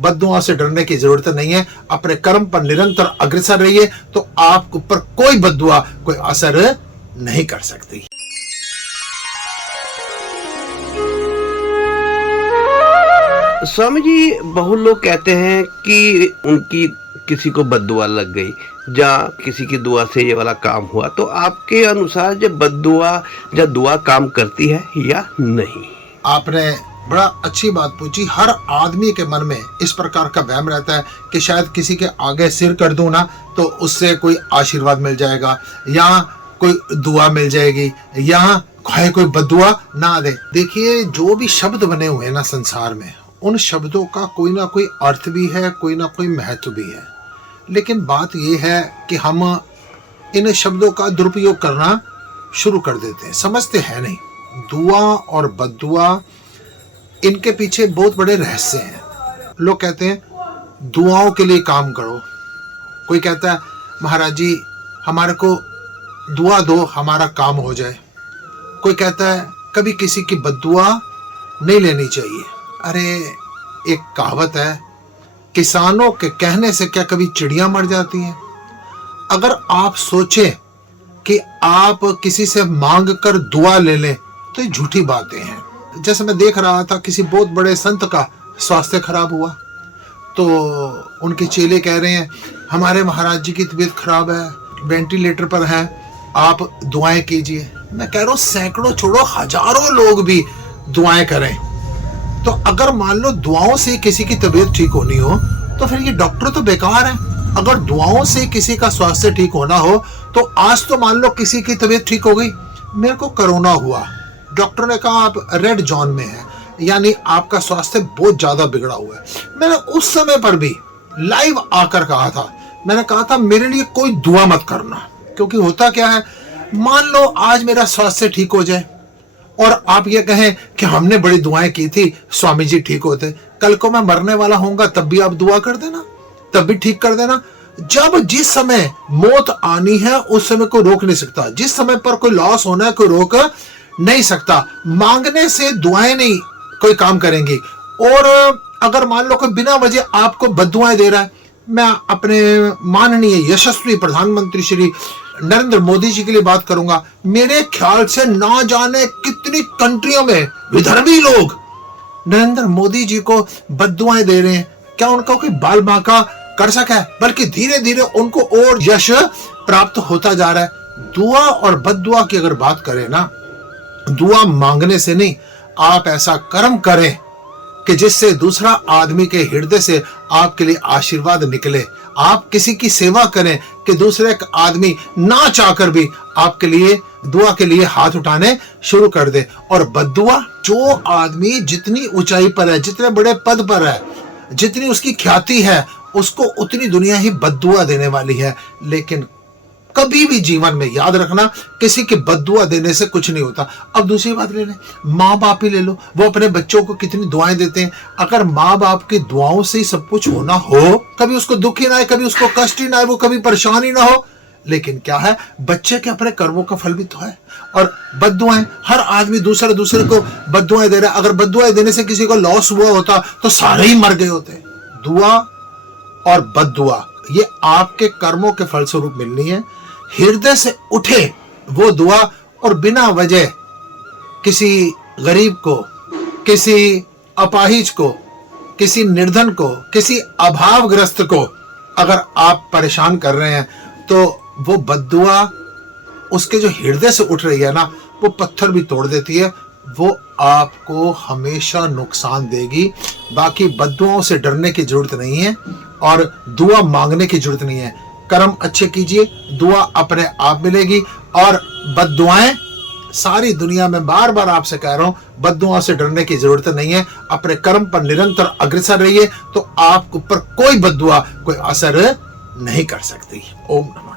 बद्दुआओं से डरने की जरूरत नहीं है। अपने कर्म पर निरंतर अग्रसर रहिए तो आपके ऊपर कोई बद्दुआ कोई असर नहीं कर सकती। स्वामी जी, बहुत लोग कहते हैं कि उनकी किसी को बद्दुआ लग गई या किसी की दुआ से ये वाला काम हुआ, तो आपके अनुसार जो बद्दुआ या दुआ काम करती है या नहीं? आपने बड़ा अच्छी बात पूछी। हर आदमी के मन में इस प्रकार का वहम रहता है कि शायद किसी के आगे सिर कर दूं ना तो उससे कोई आशीर्वाद मिल जाएगा या कोई दुआ मिल जाएगी या कोई बद्दुआ ना दे। देखिए, जो भी शब्द बने हुए हैं ना संसार में, उन शब्दों का कोई ना कोई अर्थ भी है, कोई ना कोई महत्व भी है। लेकिन बात यह है कि हम इन शब्दों का दुरुपयोग करना शुरू कर देते हैं, समझते हैं नहीं। दुआ और बद्दुआ, इनके पीछे बहुत बड़े रहस्य हैं। लोग कहते हैं दुआओं के लिए काम करो। कोई कहता है महाराज जी हमारे को दुआ दो, हमारा काम हो जाए। कोई कहता है कभी किसी की बद्दुआ नहीं लेनी चाहिए। अरे, एक कहावत है, किसानों के कहने से क्या कभी चिड़ियां मर जाती हैं? अगर आप सोचें कि आप किसी से मांग कर दुआ ले लें तो ये झूठी बातें हैं। जैसे मैं देख रहा था, किसी बहुत बड़े संत का स्वास्थ्य खराब हुआ तो उनके चेले कह रहे हैं हमारे महाराज जी की तबीयत खराब है, वेंटिलेटर पर है, आप दुआएं कीजिए। मैं कह रहा हूं सैकड़ों छोड़ो हजारों लोग भी दुआएं करें तो अगर मान लो दुआओं से किसी की तबीयत ठीक होनी हो तो फिर ये डॉक्टर तो बेकार है। अगर दुआओं से किसी का स्वास्थ्य ठीक होना हो तो आज तो मान लो किसी की तबीयत ठीक हो गई। मेरे को कोरोना हुआ, डॉक्टर ने कहा आप रेड जोन में है, यानी आपका स्वास्थ्य बहुत ज्यादा बिगड़ा हुआ है। मैंने उस समय पर भी लाइव आकर कहा था, मैंने कहा था मेरे लिए कोई दुआ मत करना, क्योंकि होता क्या है, मान लो आज मेरा स्वास्थ्य ठीक हो जाए और आप ये कहें कि हमने बड़ी दुआएं की थी, स्वामी जी ठीक होते, कल को मैं मरने वाला होऊंगा तब भी आप दुआ कर देना, तब भी ठीक कर देना। जब जिस समय मौत आनी है उस समय कोई रोक नहीं सकता, जिस समय पर कोई लॉस होना है कोई रोक नहीं सकता। मांगने से दुआएं नहीं कोई काम करेंगी। और अगर मान लो कोई बिना वजह आपको बद्दुआएं दे रहा है, मैं अपने माननीय यशस्वी प्रधानमंत्री श्री नरेंद्र मोदी जी के लिए बात करूंगा। मेरे ख्याल से ना जाने कितनी कंट्रियों में विधर्मी लोग नरेंद्र मोदी जी को बद्दुआएं दे रहे हैं। क्या उनका कोई बाल बांका कर सका है? बल्कि धीरे धीरे उनको और यश प्राप्त होता जा रहा है। दुआ और बद्दुआ की अगर बात करें ना, दुआ मांगने से नहीं, आप ऐसा कर्म करें कि जिससे दूसरा आदमी के हृदय से आपके लिए आशीर्वाद निकले। आप किसी की सेवा करें कि दूसरे आदमी ना चाहकर भी आपके लिए दुआ के लिए हाथ उठाने शुरू कर दे। और बद्दुआ, जो आदमी जितनी ऊंचाई पर है, जितने बड़े पद पर है, जितनी उसकी ख्याति है, उसको उतनी दुनिया ही बद्दुआ देने वाली है। लेकिन कभी भी जीवन में याद रखना, किसी की बद्दुआ देने से कुछ नहीं होता। अब दूसरी बात ले लें, माँ बाप ही ले लो, वो अपने बच्चों को कितनी दुआएं देते हैं। अगर माँ बाप की दुआओं से ही सब कुछ होना हो, कभी उसको दुख ही ना आए, कभी उसको कष्ट ही ना आए, वो कभी परेशान ही ना हो, लेकिन क्या है, बच्चे के अपने कर्मों का फल भी तो है। और बद्दुआएं, हर आदमी दूसरे को बद्दुआएं दे रहा है। अगर बद्दुआएं देने से किसी को लॉस हुआ होता तो सारे ही मर गए होते। दुआ और बद्दुआ ये आपके कर्मों के फलस्वरूप मिलनी है। हृदय से उठे वो दुआ, और बिना वजह किसी गरीब को, किसी अपाहिज को, किसी निर्धन को, किसी अभावग्रस्त को अगर आप परेशान कर रहे हैं तो वो बद्दुआ उसके जो हृदय से उठ रही है ना, वो पत्थर भी तोड़ देती है, वो आपको हमेशा नुकसान देगी। बाकी बद्दुआओं से डरने की जरूरत नहीं है और दुआ मांगने की जरूरत नहीं है। कर्म अच्छे कीजिए, दुआ अपने आप मिलेगी। और बद्दुआएं, सारी दुनिया में बार बार आपसे कह रहा हूं, बद्दुआओं से डरने की जरूरत नहीं है। अपने कर्म पर निरंतर अग्रसर रहिए तो आपके ऊपर कोई बद्दुआ कोई असर नहीं कर सकती। ओम नमः।